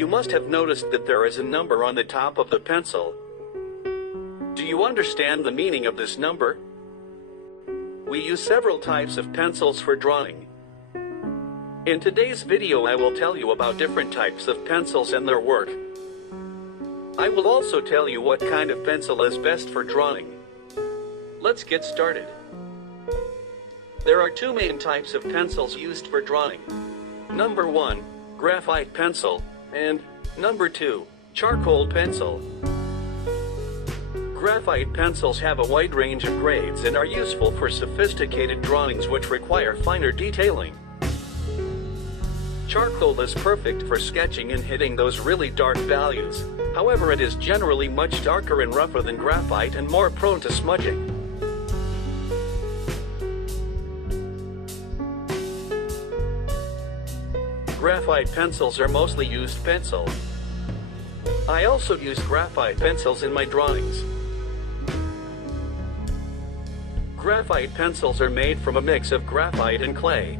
You must have noticed that there is a number on the top of the pencil. Do you understand the meaning of this number? We use several types of pencils for drawing. In today's video I will tell you about different types of pencils and their work. I will also tell you what kind of pencil is best for drawing. Let's get started. There are two main types of pencils used for drawing. Number 1, graphite pencil, and number 2, charcoal pencil. Graphite pencils have a wide range of grades and are useful for sophisticated drawings which require finer detailing. Charcoal is perfect for sketching and hitting those really dark values. However, it is generally much darker and rougher than graphite and more prone to smudging. Graphite pencils are mostly used pencil. I also use graphite pencils in my drawings. Graphite pencils are made from a mix of graphite and clay.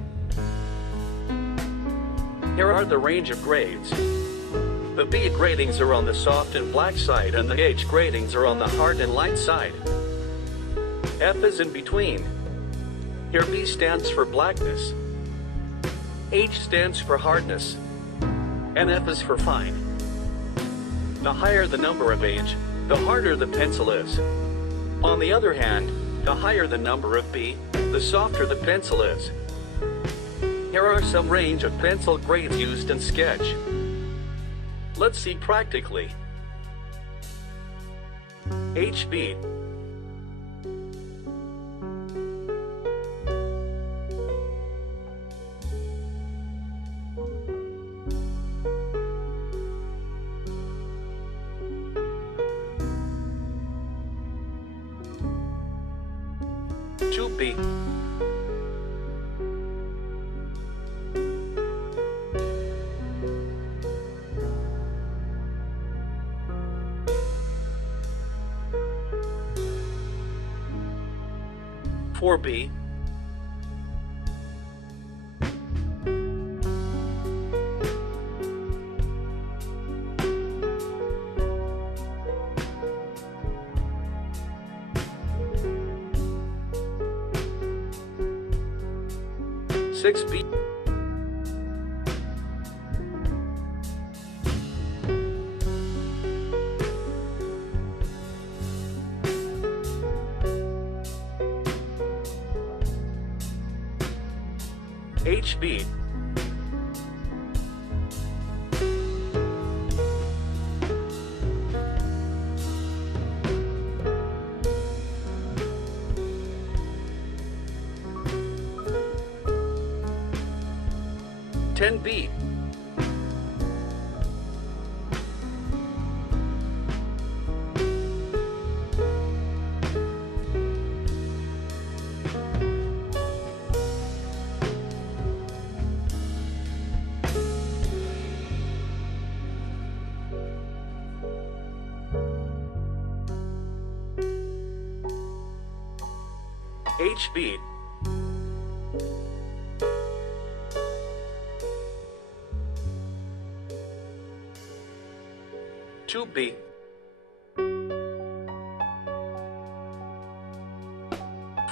Here are the range of grades. The B gradings are on the soft and black side and the H gradings are on the hard and light side. F is in between. Here B stands for blackness. H stands for hardness, and F is for fine. The higher the number of H, the harder the pencil is. On the other hand, the higher the number of B, the softer the pencil is. Here are some range of pencil grades used in sketch. Let's see practically. HB, B, 4B, 6B, 8B, 10B, 8B, 2B,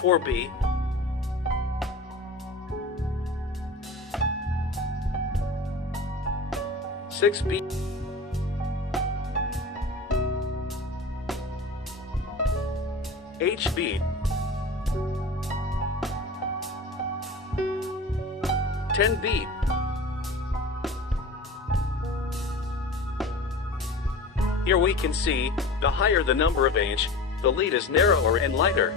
4B, 6B, 8B, 10B. Here we can see, the higher the number of H, the lead is narrower and lighter.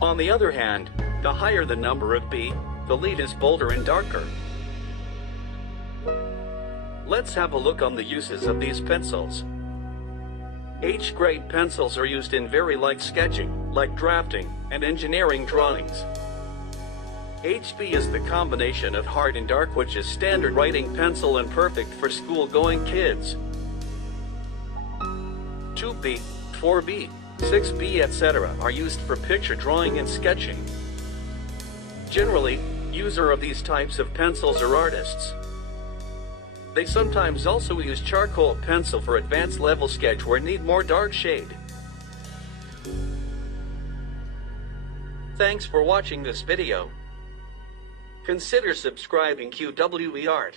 On the other hand, the higher the number of B, the lead is bolder and darker. Let's have a look on the uses of these pencils. H-grade pencils are used in very light sketching, like drafting, and engineering drawings. HB is the combination of hard and dark, which is standard writing pencil and perfect for school-going kids. 2B, 4B, 6B, etc. are used for picture drawing and sketching. Generally, user of these types of pencils are artists. They sometimes also use charcoal pencil for advanced level sketch where need more dark shade. Thanks for watching this video. Consider subscribing QWE Art.